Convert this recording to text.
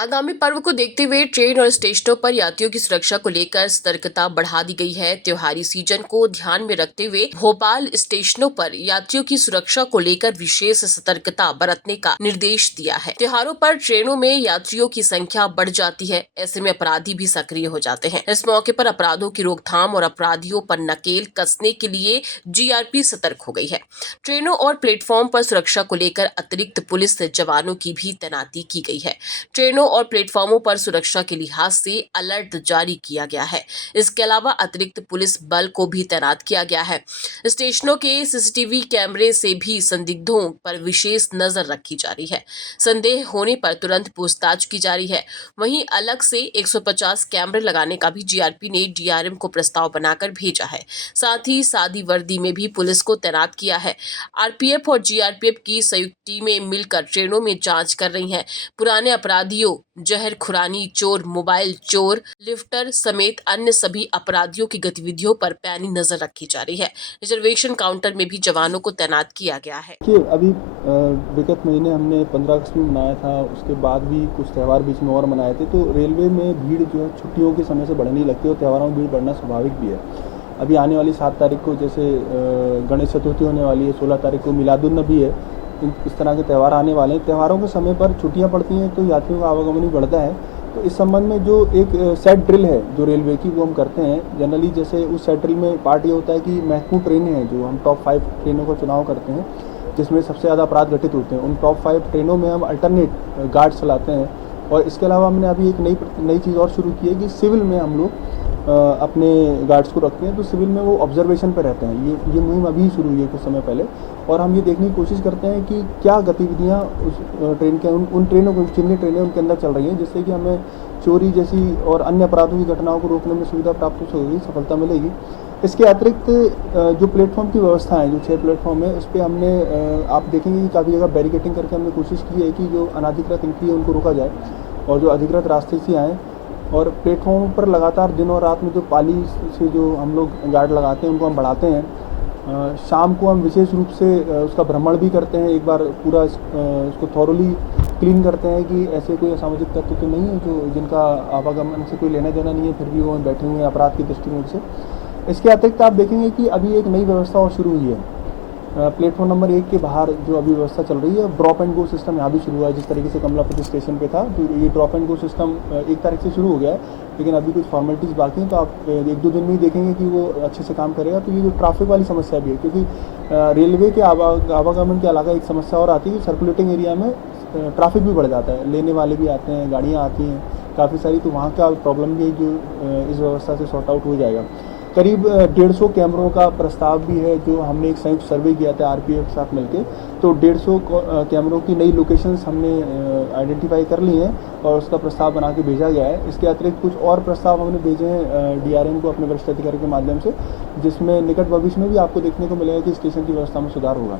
आगामी पर्व को देखते हुए ट्रेन और स्टेशनों पर यात्रियों की सुरक्षा को लेकर सतर्कता बढ़ा दी गई है। त्योहारी सीजन को ध्यान में रखते हुए भोपाल स्टेशनों पर यात्रियों की सुरक्षा को लेकर विशेष सतर्कता बरतने का निर्देश दिया है। त्योहारों पर ट्रेनों में यात्रियों की संख्या बढ़ जाती है, ऐसे में अपराधी भी सक्रिय हो जाते हैं। इस मौके पर अपराधों की रोकथाम और अपराधियों पर नकेल कसने के लिए जीआरपी सतर्क हो गई है। ट्रेनों और प्लेटफॉर्म पर सुरक्षा को लेकर अतिरिक्त पुलिस जवानों की भी तैनाती की गई है। ट्रेनों और प्लेटफॉर्मों पर सुरक्षा के लिहाज से अलर्ट जारी किया गया है। इसके अलावा अतिरिक्त पुलिस बल को भी तैनात किया गया है। स्टेशनों के सीसीटीवी कैमरे से भी संदिग्धों पर विशेष नजर रखी जा रही है। संदेह होने पर तुरंत पूछताछ की जा रही है। वहीं अलग से 150 कैमरे लगाने का भी जीआरपी ने डीआरएम को प्रस्ताव बनाकर भेजा है। साथ ही सादी वर्दी में भी पुलिस को तैनात किया है। आरपीएफ और जीआरपीएफ की संयुक्त टीमें मिलकर ट्रेनों में जांच कर रही हैं। पुराने अपराधियों, जहर खुरानी चोर, मोबाइल चोर, लिफ्टर समेत अन्य सभी अपराधियों की गतिविधियों पर पैनी नजर रखी जा रही है। रिजर्वेशन काउंटर में भी जवानों को तैनात किया गया है। अभी विगत महीने हमने 15 अगस्त में मनाया था, उसके बाद भी कुछ त्यौहार बीच में और मनाए थे, तो रेलवे में भीड़ जो है छुट्टियों के समय से बढ़ने लगती है और त्योहारों में भीड़ बढ़ना स्वाभाविक भी है। अभी आने वाली 7 तारीख को जैसे गणेश चतुर्थी होने वाली है, 16 तारीख को मिलादुन्नबी है, इस तरह के त्यौहार आने वाले हैं। त्योहारों के समय पर छुट्टियां पड़ती हैं तो यात्रियों का आवागमन भी बढ़ता है। तो इस संबंध में जो एक सेट ड्रिल है जो रेलवे की, वो हम करते हैं जनरली। जैसे उस सेट ड्रिल में पार्ट ये होता है कि महत्वपूर्ण ट्रेनें हैं जो हम टॉप 5 ट्रेनों का चुनाव करते हैं जिसमें सबसे ज़्यादा अपराध घटित होते हैं, उन टॉप 5 ट्रेनों में हम अल्टरनेट गार्ड्स चलाते हैं। और इसके अलावा हमने अभी एक नई चीज़ और शुरू की है कि सिविल में हम लोग अपने गार्ड्स को रखते हैं, तो सिविल में वो ऑब्जर्वेशन पे रहते हैं। ये मुहिम अभी शुरू हुई है कुछ समय पहले, और हम ये देखने की कोशिश करते हैं कि क्या गतिविधियाँ उस ट्रेन के उन ट्रेनों को, जितनी ट्रेनें उनके अंदर चल रही हैं, जिससे कि हमें चोरी जैसी और अन्य अपराधों की घटनाओं को रोकने में सुविधा प्राप्त होगी, सफलता मिलेगी। इसके अतिरिक्त जो प्लेटफॉर्म की व्यवस्था है, जो 6 प्लेटफॉर्म है, उस पर हमने आप देखेंगे कि काफ़ी जगह बैरिकेटिंग करके हमने कोशिश की है कि जो अनाधिकृत एंट्री है उनको रोका जाए और जो अधिकृत रास्ते से आएँ। और प्लेटफॉर्म पर लगातार दिन और रात में जो पाली से जो हम लोग गार्ड लगाते हैं उनको हम बढ़ाते हैं। शाम को हम विशेष रूप से उसका भ्रमण भी करते हैं, एक बार पूरा उसको थॉरोली क्लीन करते हैं कि ऐसे कोई असामाजिक तत्व तो नहीं है जो जिनका आवागमन से कोई लेना देना नहीं है, फिर भी वो बैठे हुए हैं अपराध की दृष्टिकोण से। इसके अतिरिक्त आप देखेंगे कि अभी एक नई व्यवस्था और शुरू हुई है। प्लेटफॉर्म नंबर 1 के बाहर जो अभी व्यवस्था चल रही है, ड्रॉप एंड गो सिस्टम यहाँ भी शुरू हुआ है। जिस तरीके से कमलापति स्टेशन पे था, तो ये ड्रॉप एंड गो सिस्टम 1 तारीख से शुरू हो गया है, लेकिन अभी कुछ फॉर्मेलिटीज़ बाकी हैं। तो आप 1-2 दिन में ही देखेंगे कि वो अच्छे से काम करेगा। तो ये जो ट्रैफिक वाली समस्या भी है, क्योंकि रेलवे के आवागमन के अलावा एक समस्या और आती है कि सर्कुलेटिंग एरिया में ट्रैफिक भी बढ़ जाता है, लेने वाले भी आते हैं, गाड़ियाँ आती हैं काफ़ी सारी, तो वहाँ का प्रॉब्लम भी जो इस व्यवस्था से सॉर्ट आउट हो जाएगा। करीब 150 कैमरों का प्रस्ताव भी है, जो हमने एक संयुक्त सर्वे किया था आरपीएफ के साथ मिलके। तो 150 कैमरों की नई लोकेशंस हमने आइडेंटिफाई कर ली हैं और उसका प्रस्ताव बना के भेजा गया है। इसके अतिरिक्त कुछ और प्रस्ताव हमने भेजे हैं डीआरएम को अपने वरिष्ठ अधिकारी के माध्यम से, जिसमें निकट भविष्य में भी आपको देखने को मिलेगा कि स्टेशन की व्यवस्था में सुधार होगा।